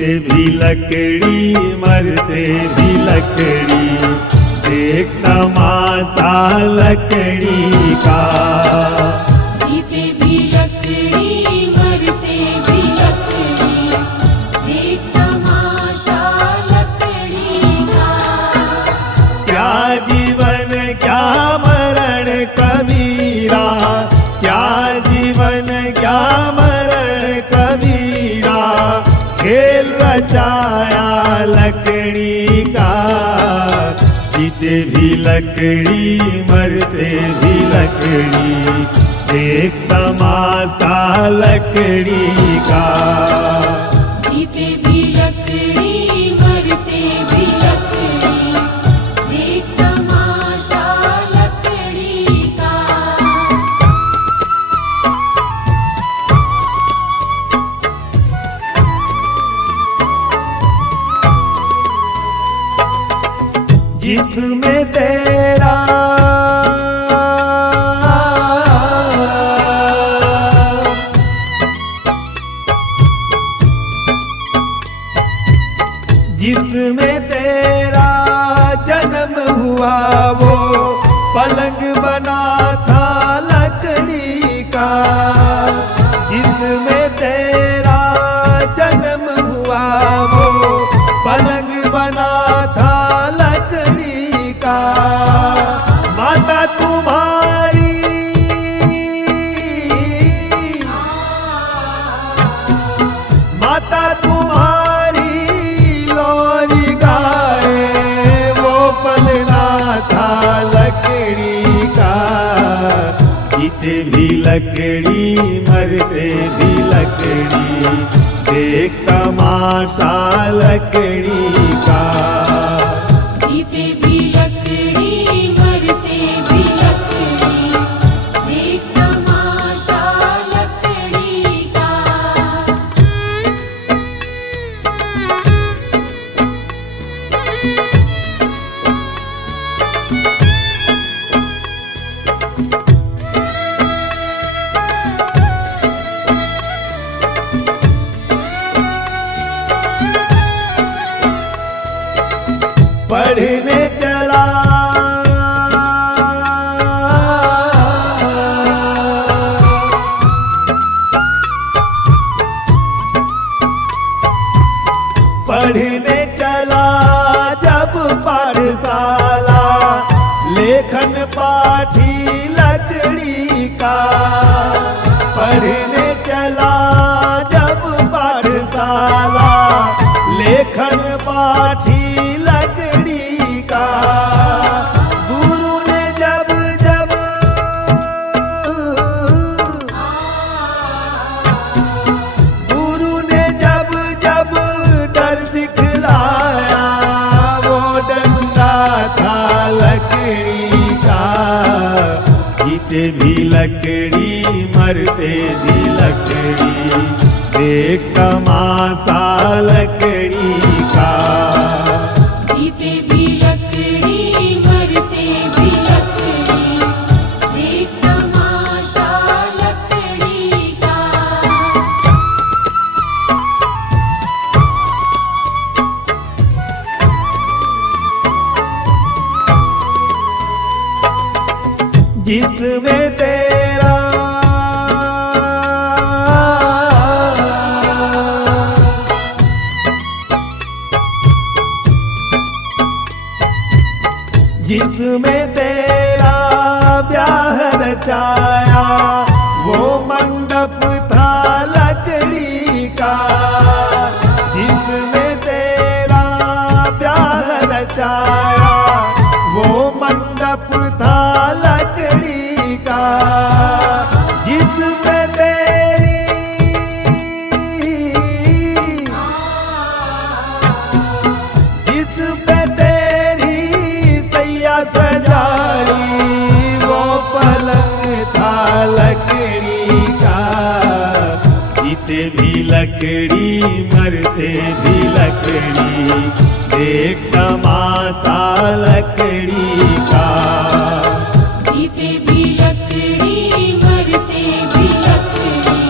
जीते भी लकड़ी मरते भी लकड़ी, देख तमाशा लकड़ी का। जीते भी लकड़ी मरते भी लकड़ी, देख तमाशा लकड़ी का। क्या जीवन क्या मरण कबीरा, क्या जीवन क्या मरण कबीरा, खेल रचाया लकड़ी का। जीते भी लकड़ी मरते भी लकड़ी, देख तमाशा लकड़ी का। जीते भी लकड़ी मरते भी लकड़ी, देख तमाशा लकड़ी का। जिसमें तेरा जिसमें तेरा जन्म हुआ वो पलंग बना था लकड़ी का। जिसमें तेरा जन्म हुआ वो पलंग बना था लकड़ी का। माता तुम्हारी माता तुम्हारी लोरी गाए वो पलना था लकड़ी का। जीते भी लकड़ी मरते भी लकड़ी, देख तमाशा लकड़ी का। जीते भी लकड़ी मरते भी लकड़ी, देख तमाशा लकड़ी का। पढ़ने चला पढ़ने चला जब पाठशाला, लेखन पाठी लकड़ी का। पढ़ने चला जब पाठशाला, लेखन पाठी लकड़ी का। गुरु ने जब जब गुरु ने जब जब डर दिखलाया वो डंडा था लकड़ी का। जीते भी लकड़ी मरते भी लकड़ी, देख तमाशा लकड़ी का। जीते भी लकड़ी मरते भी लकड़ी, देख तमाशा लकड़ी का। जिसमें तेरा जिसमें तेरा ब्याह रचाया वो मंडप था लकड़ी का। जिसमें तेरा ब्याह रचाया वो मंडप था लकड़ी का। जिसमें तेरी जिसमें तेरी सैया सजाई वो पलंग था लकड़ी का। जीते भी लकड़ी मरते भी लकड़ी, देख तमाशा लकड़ी का। जीते भी लकड़ी मरते भी लकड़ी,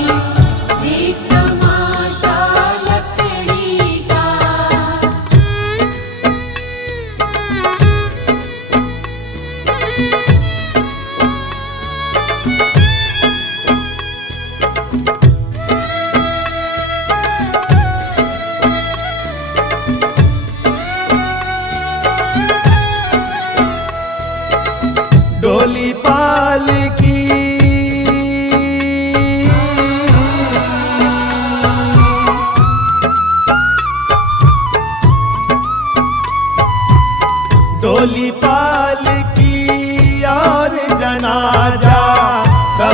देख तमाशा लकड़ी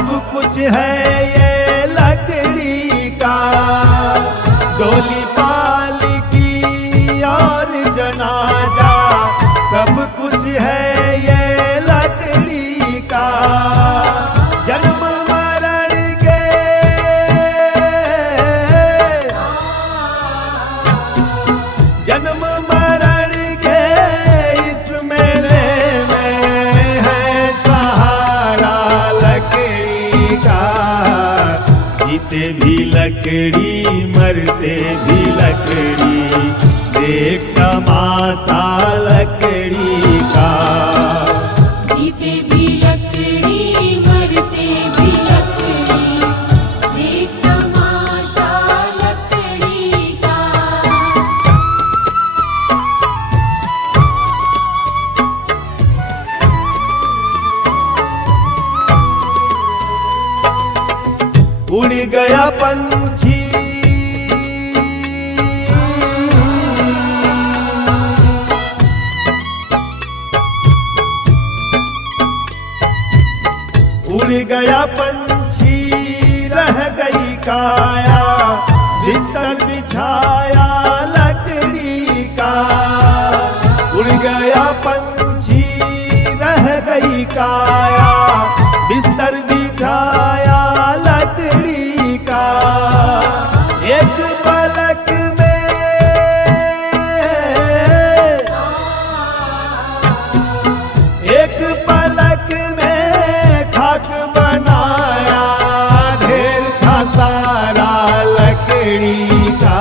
सब कुछ है ये लकड़ी का, डोली पालकी और जनाजा, सब कुछ है ये लकड़ी का। जन्म मरण के जन्म मरण के इस मेले में है सहारा लकड़ी का। जीते भी लकड़ी मरते भी लकड़ी, देख तमाशा लकड़ी का। जीते भी लकड़ी मरते भी लकड़ी, देख तमाशा लकड़ी का। उड़ गया पंछी उड़ गया पंछी, रह गई काया, बिस्तर बिछाया लकड़ी का। उड़ गया पंछी, रह गई काया, बिस्तर बिछाया लकड़ी का। एक पलक में एक पलक में खाक बनाया, ढेर था सारा लकड़ी का।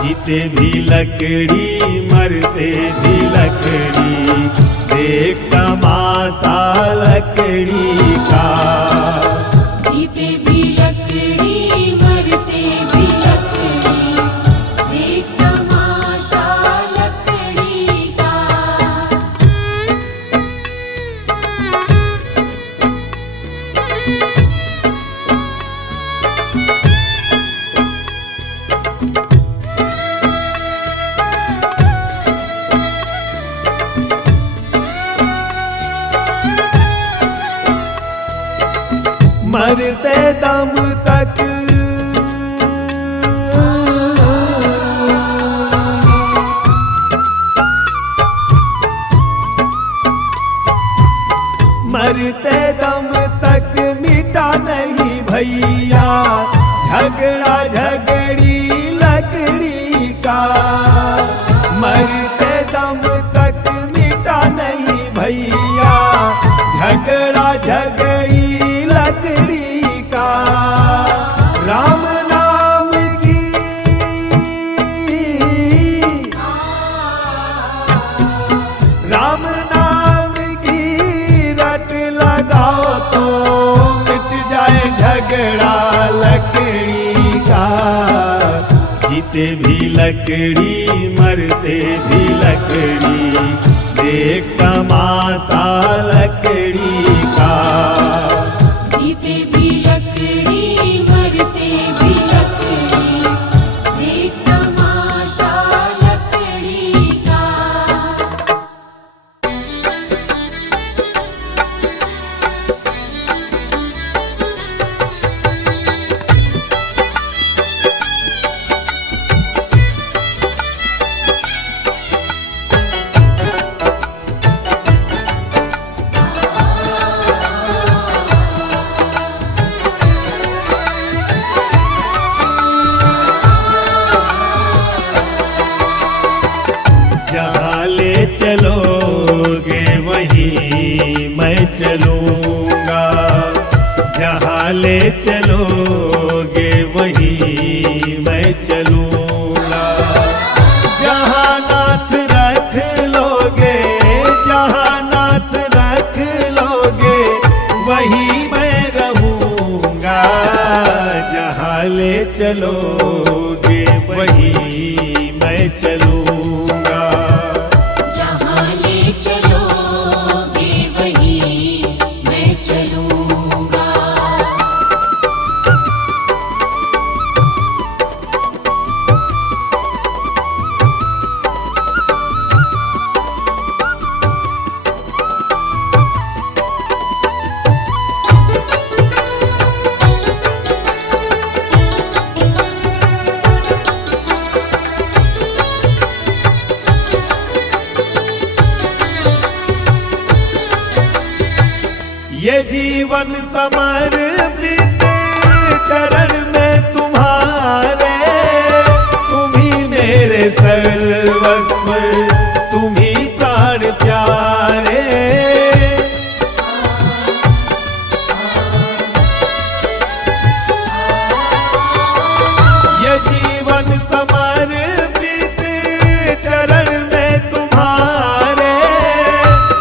जीते भी लकड़ी मरते भी लकड़ी, देख तमाशा लकड़ी का। जीते भी लकड़ी मरते भी लकड़ी, देख तमाशा लकड़ी का। मरते दम तक मरते दम तक मिटा नहीं भैया, झगड़ा झगड़ी लकड़ी का। मरते दम तक मिटा नहीं भैया, झगड़ा झगड़ी लकड़ी का। राम नाम की राम नाम की रट लगाओ तो मिट जाए झगड़ा लकड़ी का। जीते भी लकड़ी मरते भी लकड़ी, देख तमाशा लकड़ी का। जीते भी लकड़ी मरते भी लकड़ी, देख तमाशा लकड़ी का। जहाँ ले चलोगे वहीं मैं चलूँगा, जहाँ ले चलोगे वहीं मैं चलूँगा। जहाँ नाथ रख लोगे, जहाँ नाथ रख लोगे वहीं मैं रहूँगा। जहाँ ले चलोगे वहीं मैं चलूँगा। जहाँ ले चलोगे वहीं मैं चलूँगा। जीवन समर्पित चरण में तुम्हारे, तुम्ही मेरे सर्वस्व, तुम्ही प्राण प्यारे। ये जीवन समर्पित चरण में तुम्हारे,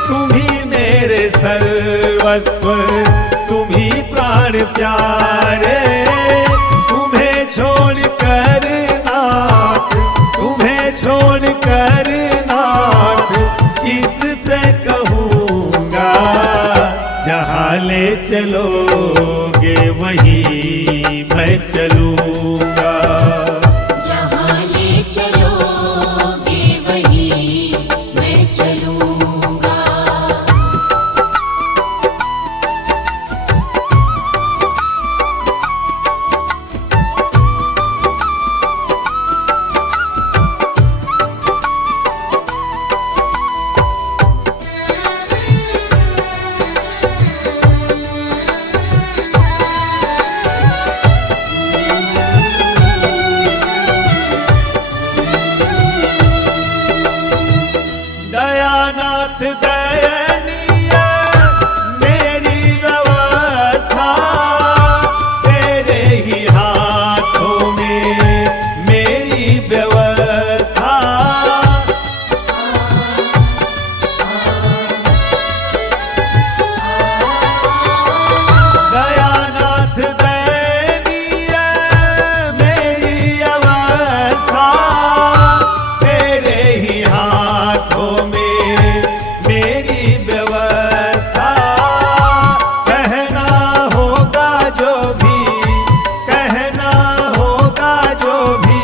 तुम्ही मेरे सर्वस्व, तुम्ही प्राण प्यारे। तुम्हें छोड़ कर नाथ, तुम्हें छोड़ कर नाथ, किससे कहूँगा। जहाँ ले चलोगे वहीं मैं चलूँगा। जहाँ ले चलोगे वहीं मैं चलूँगा। दयानाथ दयनीय मेरी व्यवस्था, तेरे ही हाथों में मेरी व्यवस्था। दयानाथ दयनीय मेरी व्यवस्था, तेरे ही हाथों में मेरी व्यवस्था। कहना होगा जो भी, कहना होगा जो भी,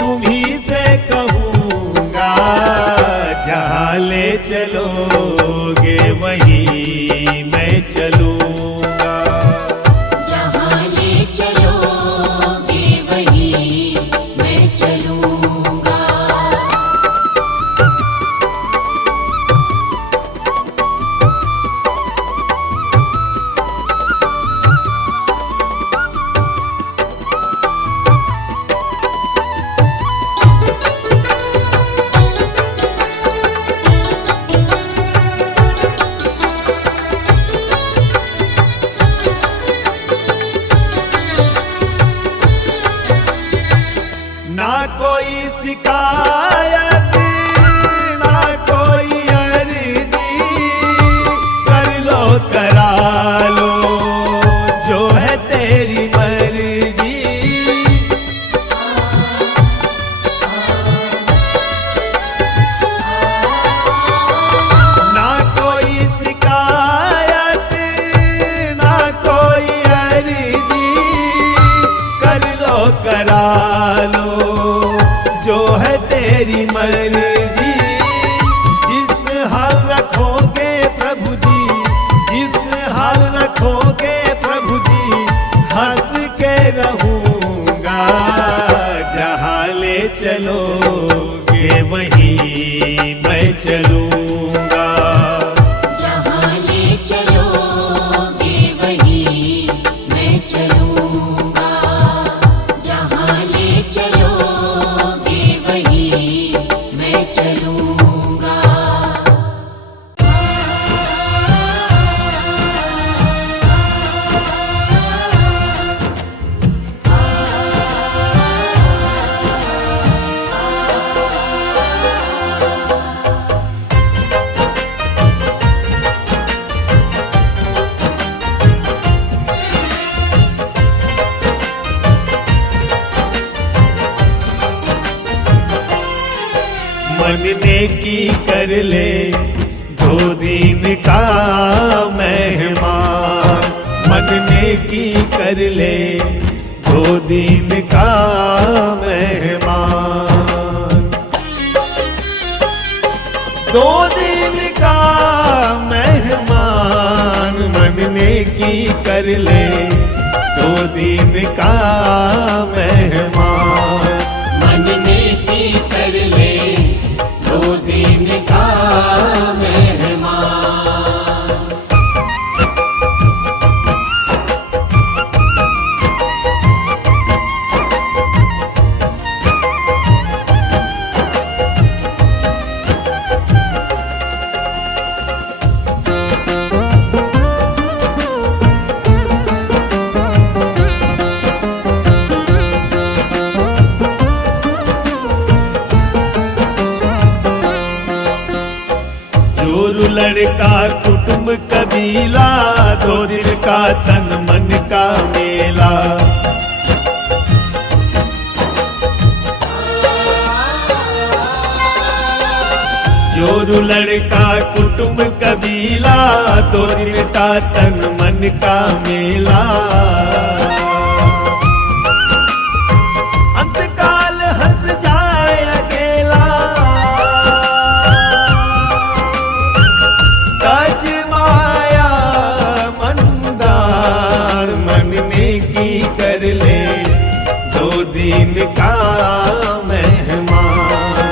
तुम्ही से कहूँगा। जहाँ ले चलोगे वहीं मैं चलूँगा। जहाँ ले चलोगे वहीं मैं चलूँगा। ना कोई शिकायत, ना कोई अर्जी, कर लो करा लो जो है तेरी मर्जी। ना कोई शिकायत, ना कोई अर्जी, कर लो करा लो जो है तेरी मर्जी। जिस हाल रखोगे प्रभु जी, जिस हाल रखोगे प्रभु जी, हंस के रहूँगा। जहाँ ले चलोगे वहीं मैं चलूँगा। जहाँ ले चलोगे वहीं मैं चलूँगा। जहाँ ले चलोगे वहीं मैं चलूँगा। मन नेकी कर ले 2 दिन का मेहमान, मन नेकी कर ले 2 दिन का मेहमान। 2 दिन का मेहमान, मन नेकी कर ले 2 दिन का मेहमान। मन नेकी कर ले 2 दिन का मेहमान। लड़का कुटुंब कबीला, 2 दिन का तन मन का मेला। जोरू लड़का कुटुंब कबीला, 2 दिन का तन मन का मेला। अंतकाल हंस जाए अकेला, तज माया मंदार मन में की कर ले, 2 दिन का मेहमान।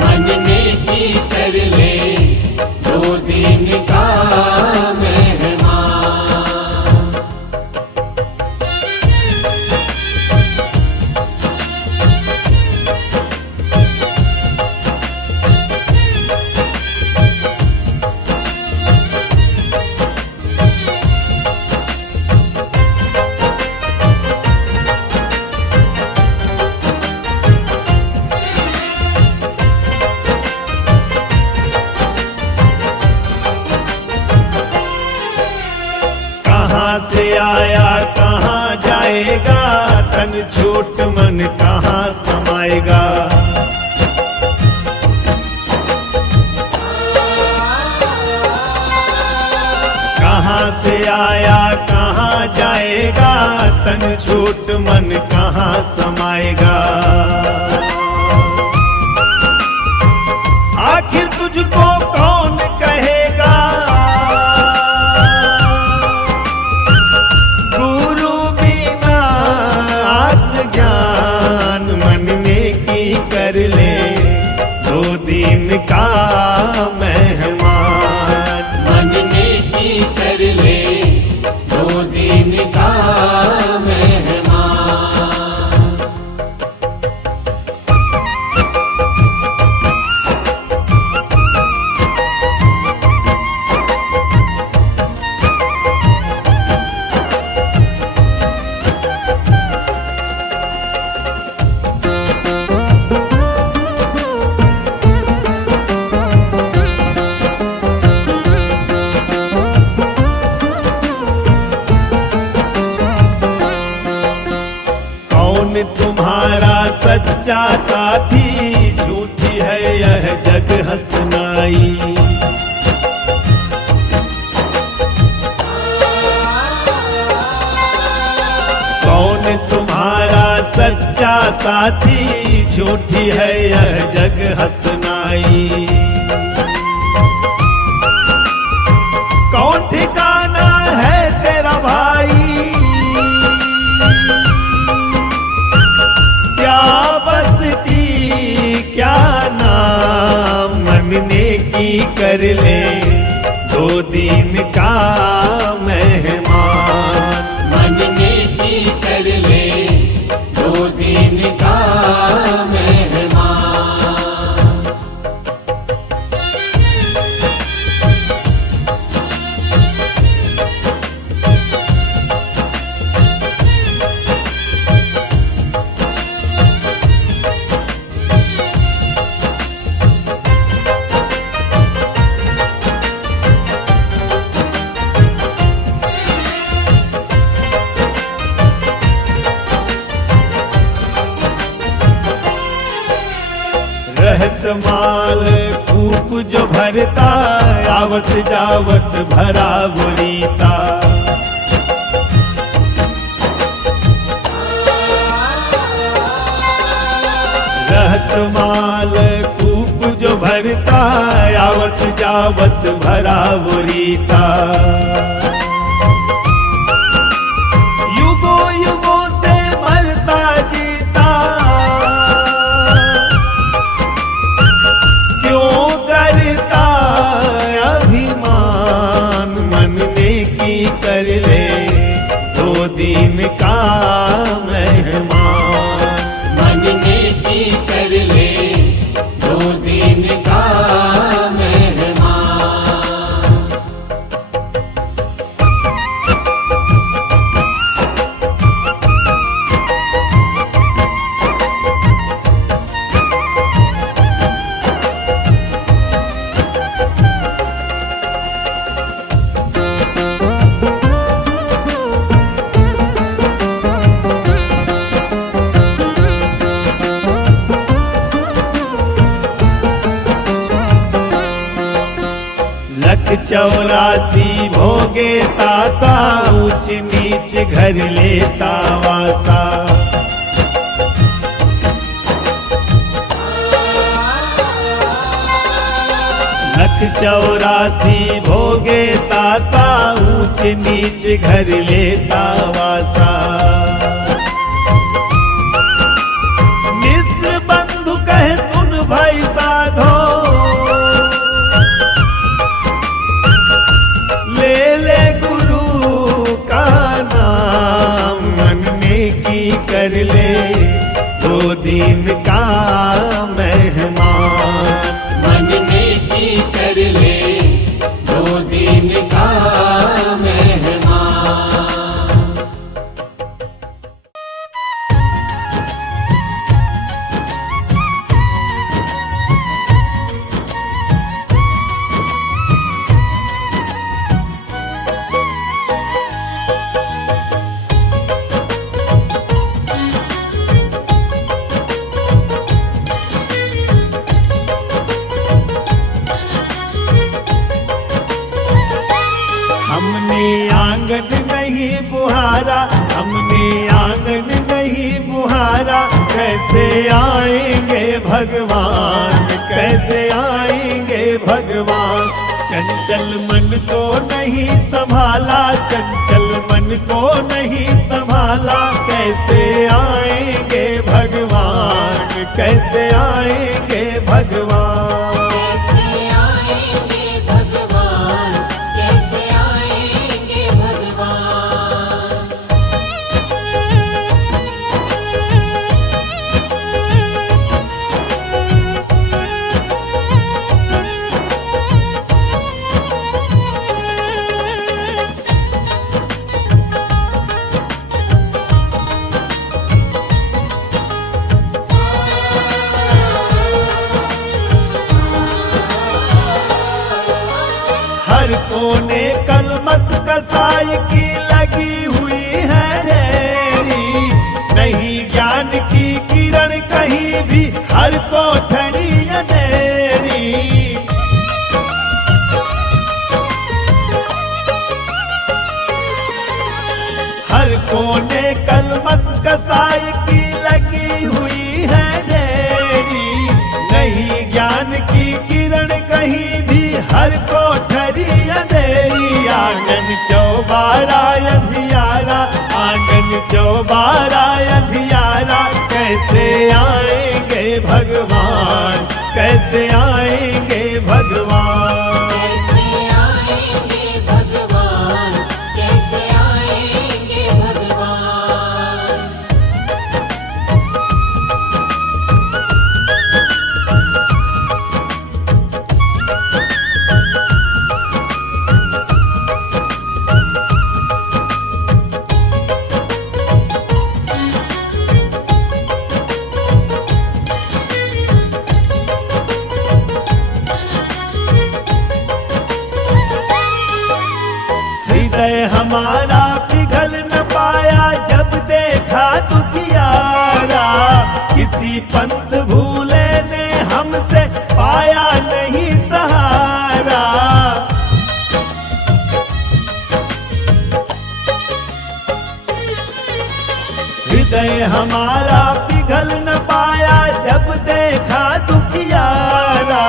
मन में की कर ले 2 दिन का मेहमान। कहाँ से आया कहाँ जाएगा, तन छोट मन कहाँ समाएगा। कहाँ से आया कहाँ जाएगा, तन छोट मन कहाँ समाएगा। आखिर तुझको कौन कहेगा, गुरु बिना आत्मज्ञान। मन में की कर ले 2 दिन का मेहमान। मन में की कर ले 2 दिन का मेहमान। कौन तुम्हारा सच्चा साथी, झूठी है यह जग हंसनाई। कौन तुम्हारा सच्चा साथी, झूठी है यह जग हंसनाई। कौन ठिकाना है तेरा भाई, क्या बसती क्या नाम। मन ने की कर ले 2 दिन का मेहमान। मन में की कर ले 2 दिन का मेहमान। रहत माल कूप जो भरता, आवत जावत भरा बुरीता। रहत माल कूप जो भरता, आवत जावत भरा बुरीता। युगों युगों से मरता जीता, क्यों करता अभिमान। मन ने की कर ले 2 दिन का मेहमान। मन में की कर ले 2 दिन का मेहमान। चौरासी भोगे तासा, ऊंच नीच घर लेता वासा। लख चौरासी भोगे तासा, ऊंच नीच घर लेता वासा। मिस्र बंधु कहे सुन भाई साधो, ले गुरु का नाम, मन में की कर ले 2 दिन का मेहमान। मन में की कर ले 2 दिन का मेहमान। हमने आंगन नहीं बुहारा, हमने आंगन नहीं बुहारा, कैसे आएंगे भगवान, कैसे आएंगे भगवान। चंचल मन को नहीं संभाला, चंचल मन को नहीं संभाला, कैसे आएंगे भगवान, कैसे आएंगे भगवान। कैसे आएंगे भगवान, कैसे आएंगे भगवान। हर कोने कलमस कसाई की लगी हुई है ढेरी, नहीं ज्ञान की किरण कहीं भी, हर कोठरी अंधेरी। हर कोने कलमस कसाई की लगी हुई है ढेरी, नहीं ज्ञान की किरण कहीं भी, हर कोठरी अंधेरी। आंगन चौबारा अंधियारा, आंगन चौबारा अंधियारा, कैसे आएंगे भगवान, कैसे आएंगे भगवान। कैसे आएंगे भगवान, कैसे आएंगे भगवान। हृदय हमारा पिघल न पाया जब देखा दुखियारा, किसी पंथ भूले ने हमसे पाया नहीं सहारा। हृदय हमारा पिघल न पाया जब देखा दुखियारा,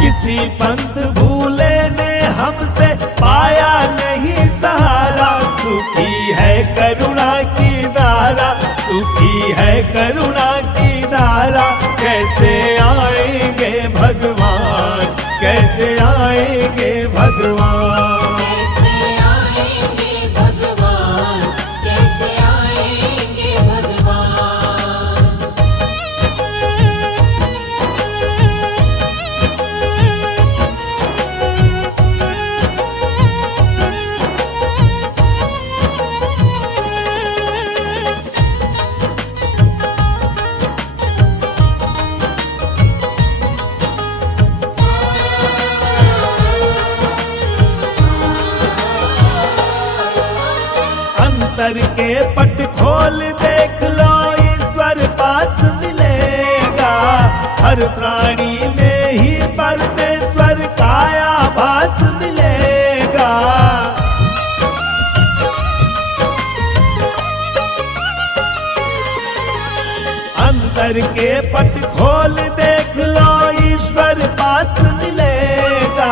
किसी पंथ भूले ने हमसे पाया नहीं सहारा। सुखी है करुणा की धारा, सुखी है करुणा की धारा, कैसे आएंगे भगवान, कैसे आएंगे भगवान। कैसे आएंगे भगवान, कैसे आएंगे भगवान। अंतर के पट खोल देख लो, ईश्वर पास मिलेगा। हर प्राणी में ही परमेश्वर का आभास मिलेगा। अंतर के पट खोल देख लो, ईश्वर पास मिलेगा।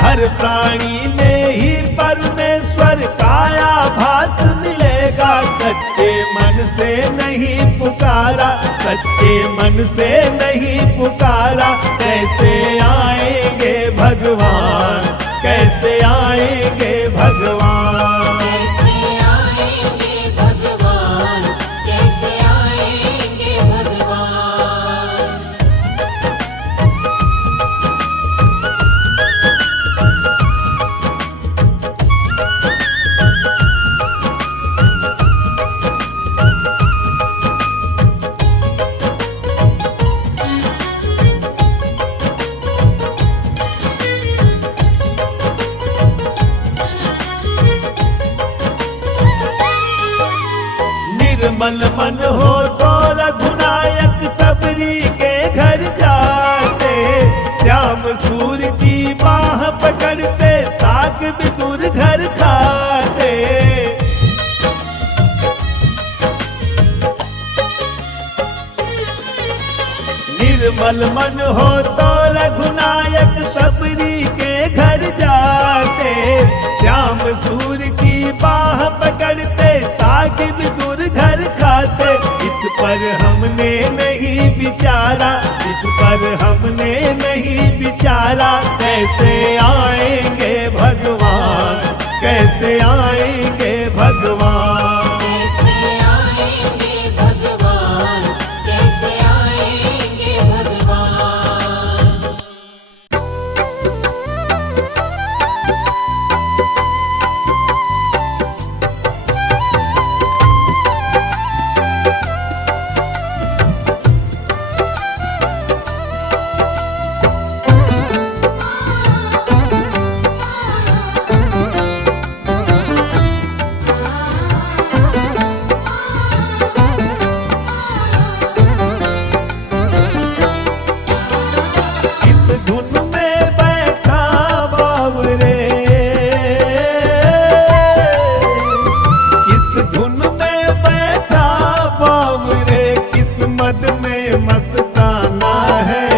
हर प्राणी में ही परमेश्वर का आभास मिलेगा। सच्चे मन से नहीं पुकारा, सच्चे मन से नहीं पुकारा, कैसे आएंगे भगवान, कैसे आएंगे भगवान। कैसे आएंगे भगवान, कैसे आएंगे भगवान। निर्मल मन हो तो रघुनायक सबरी के घर जाते। श्याम सूर की बाह पकड़ते, साग विदुर घर खाते। निर्मल मन हो तो रघुनायक सबरी के घर जाते। श्याम सूर की बाह पकड़ते, साग विदुर घर खाते। इस पर हमने नहीं विचारा, इस पर हमने नहीं विचारा, कैसे आएंगे भगवान, कैसे आएंगे भगवान। कैसे आएंगे भगवान, कैसे आएंगे भगवान। इस धुन में बैठा बावरे, इस धुन में बैठा बावरे, किस्मत में मस्ताना है।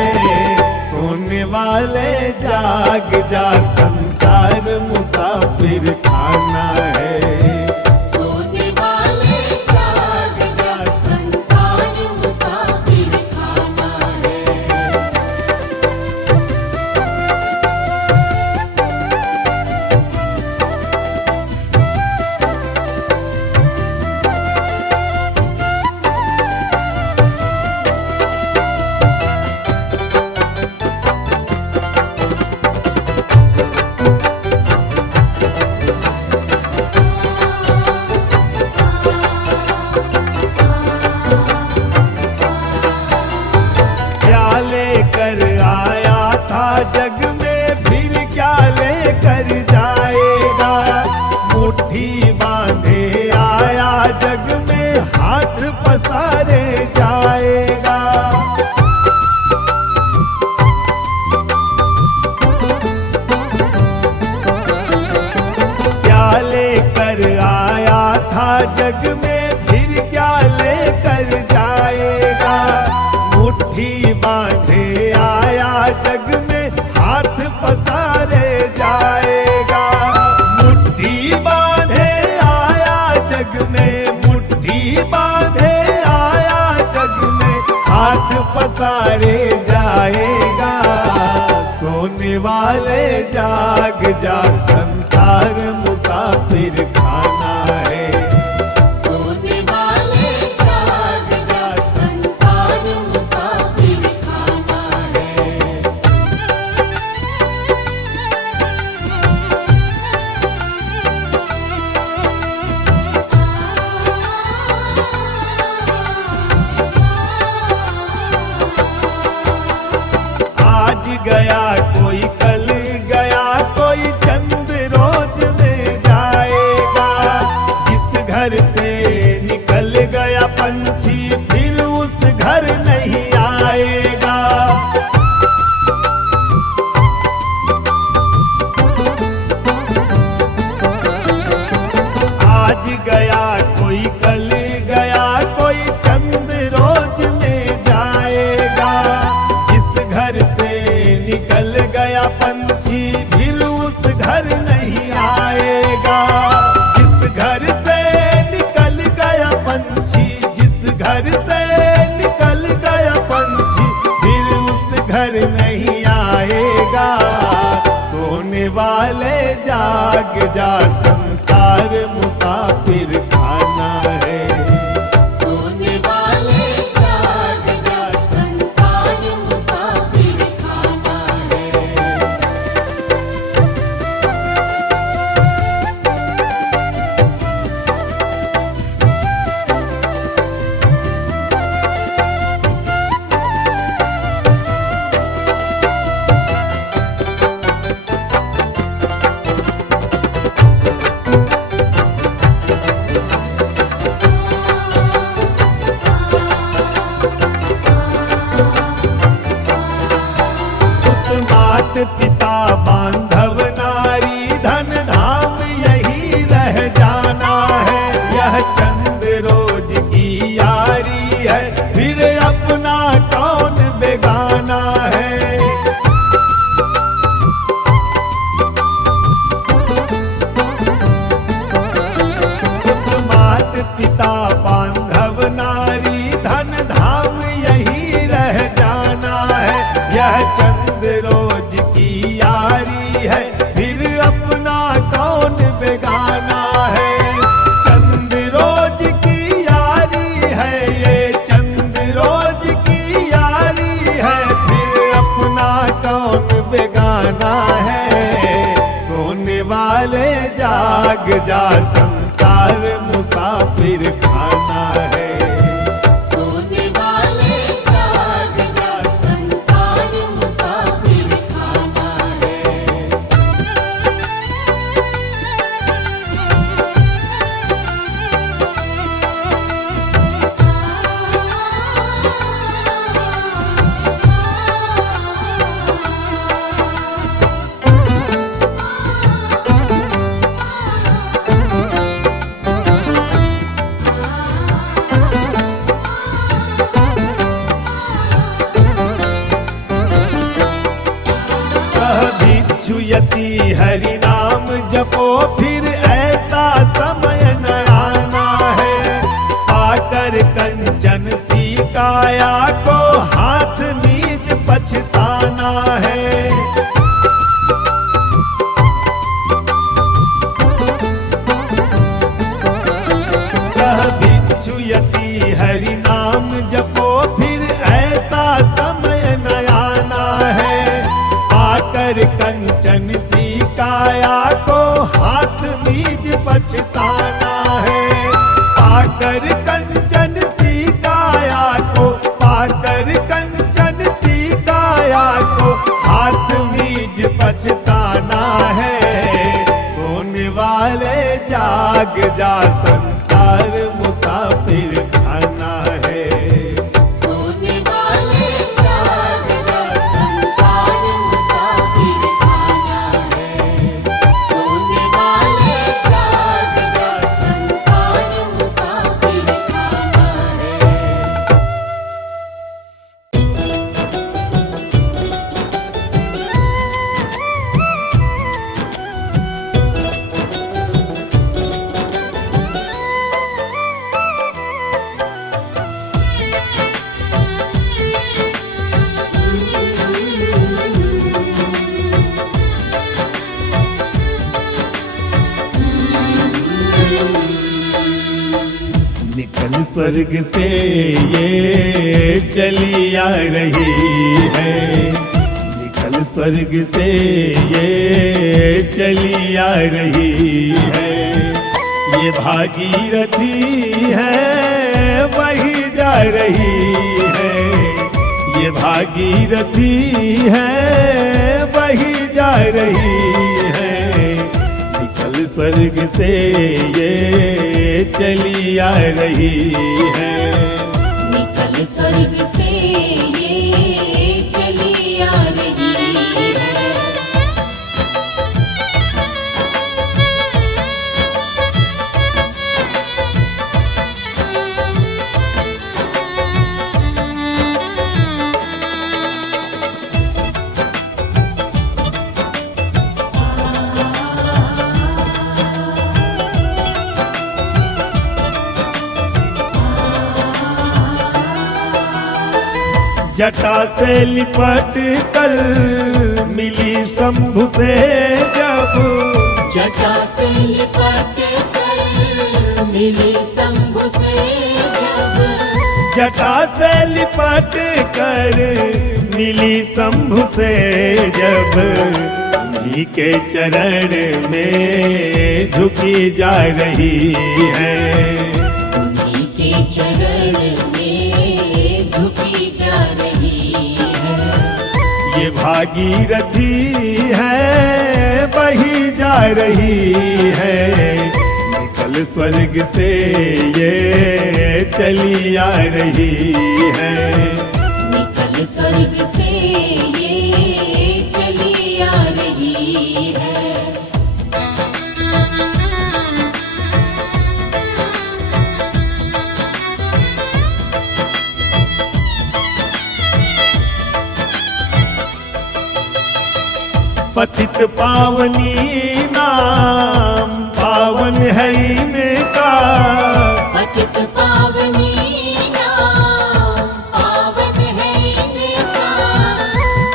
सोने वाले जाग जा, संसार मुसाफिर खाना है। सोने वाले जाग जा, संसार मुसाफिर खाना है। क्या लेकर आया था जग में, फिर क्या लेकर जाएगा। मुट्ठी बांधे आया जग में, हाथ पसारे जाएगा। क्या लेकर आया था जग में, फिर क्या लेकर जाएगा। मुट्ठी बांधे आया जग में, हाथ पसारे जाएगा। मुट्ठी बांधे आया जग में, मुट्ठी बांधे आया जग में, हाथ पसारे जाएगा। सोने वाले जाग जा, संसार मुसाफिर खाना है। सोने वाले जाग जा, संसार मुसाफिर खाना है। आज गया कोई, कल गया कोई, चंद रोज में जाएगा। जिस घर से निकल गया पंछी, फिर उस घर नहीं आएगा। आज गया कोई, कल गया कोई, चंद रोज में जाग जा, संसार मुसाफिर खाना है। सोने वाले जाग जा, संसार मुसाफिर खाना है। सुत मात पिता बांधव नारी, धन धाम यही रह जाना है। यह चंद रोज की यारी है, फिर अपना कौन बेगाना है। सुत मात पिता बांधव नारी, धन धाम यही रह जाना है। यह चंद रोज की यारी है, फिर अपना कौन बेगाना है। चंद रोज की यारी है, ये चंद रोज की यारी है, फिर अपना कौन बेगाना है। सोने वाले जाग जा, संसार मुसाफिर खाना है। सोने वाले जाग जा, संसार मुसाफिर खाना है। भिक्षुयति हरि नाम जपो, फिर ऐसा समय न आना है। आकर कंचन सी काया को, हाथ नीच पछताना है। भिक्षुयति हरि नाम जपो, फिर ऐसा समय न आना है। आकर कंचन सी काया को, हाथ नीच पछताना है। पाकर कंचन सी काया को, पाकर कंचन सी काया को, हाथ नीच पछताना है। सोने वाले जाग जा, संसार मुसाफिर खाना है। सोने वाले जाग जा, संसार मुसाफिर खाना है। सोने वाले जाग जा, संसार मुसाफिर खाना है। निकल स्वर्ग से ये चली आ रही है। निकल स्वर्ग से ये चली आ रही है। ये भागीरथी है, वही जा रही है। ये भागीरथी है, वही जा रही है। निकल स्वर्ग से ये चली आ रही है। निकल स्वर्ग से ये चली आ रही है। जटा से लिपट कर मिली शंभु से जब, जटा से लिपट कर मिली शंभु से जब, जटा से लिपट कर मिली शंभु से जब, उन्हीं के चरण में झुकी जा रही है, उन्हीं के चरण में झुकी जा रही है। ये भागीरथी है बही जा रही है, निकल स्वर्ग से ये चली आ रही है, निकल स्वर्ग से ये चली आ रही है। पतित पावनी नाम पावन है इनका, पतित पावनी नाम पावन है इनका,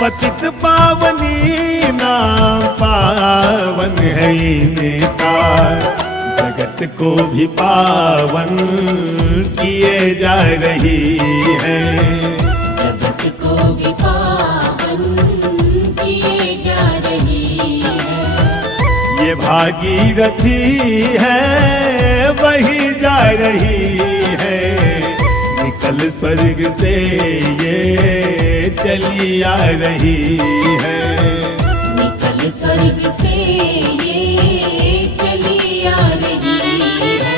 पतित पावनी नाम पावन है इनका, जगत को भी पावन किए जा रही है, जगत को भी पावन किए जा रही है। ये भागीरथी है वही जा रही है, निकल स्वर्ग से ये चली आ रही है, निकल स्वर्ग से ये चली आ रही है।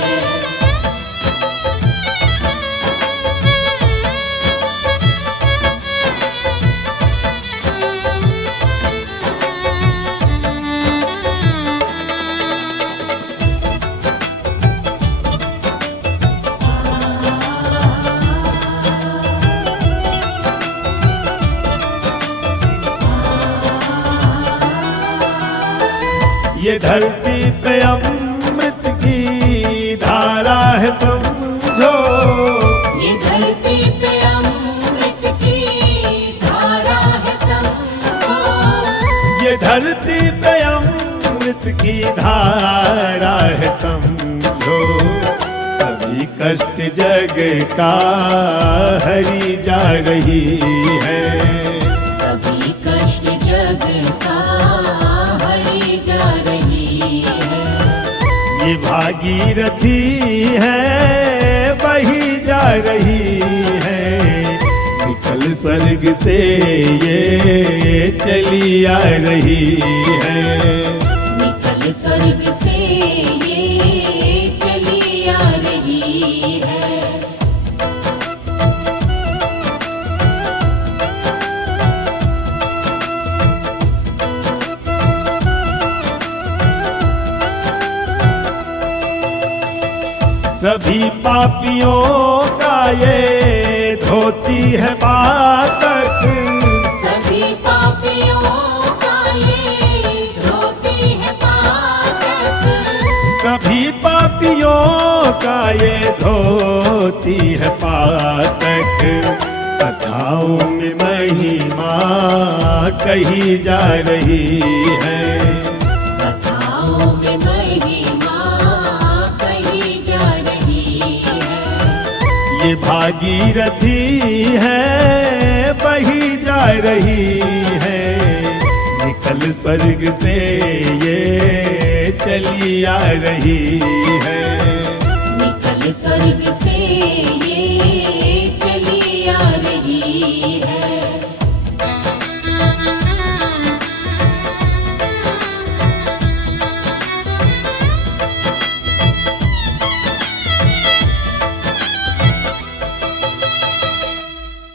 ये धरती पे अमृत की धारा है समझो, ये धरती पे अमृत की धारा है समझो, ये धरती पे अमृत की धारा है समझो, सभी कष्ट जग का हरी जा रही है, सभी कष्ट जग का हरी जा रही है। ये भागीरथी है वही जा रही है, निकल स्वर्ग से ये चली आ रही है, निकल स्वर्ग से ये चली आ रही है। सभी पापियों का ये धोती है बातक, सभी पापियों का ये धोती है पातक, सभी पापियों का ये धोती है पातक, कथाओं में महिमा कही जा रही है, कथाओं में महिमा कही जा रही है। ये भागीरथी है बही जा रही है, निकल स्वर्ग से ये चली आ रही है, निकल स्वर्ग से